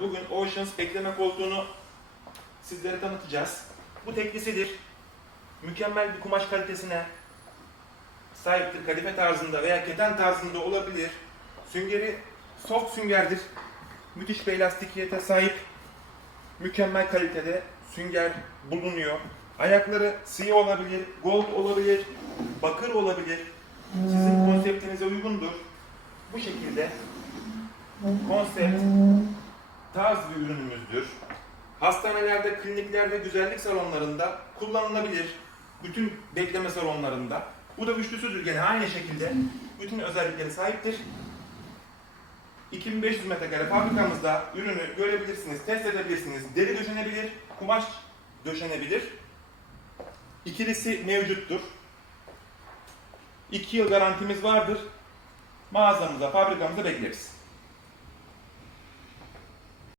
bugün Oceans bekleme koltuğunu sizlere tanıtacağız. Bu teklisidir. Mükemmel bir kumaş kalitesine sahiptir. Kadife tarzında veya keten tarzında olabilir. Süngeri soft süngerdir. Müthiş bir elastikiyete sahip. Mükemmel kalitede sünger bulunuyor. Ayakları siyah olabilir, gold olabilir, bakır olabilir. Sizin konseptinize uygundur. Bu şekilde konsept tarz bir ürünümüzdür. Hastanelerde, kliniklerde, güzellik salonlarında kullanılabilir. Bütün bekleme salonlarında. Bu da üçlüsüdür gene aynı şekilde. Bütün özellikleri sahiptir. 2500 metrekare fabrikamızda ürünü görebilirsiniz, test edebilirsiniz. Deri döşenebilir, kumaş döşenebilir. İkilisi mevcuttur. 2 yıl garantimiz vardır. Mağazamıza, fabrikamıza bekleriz.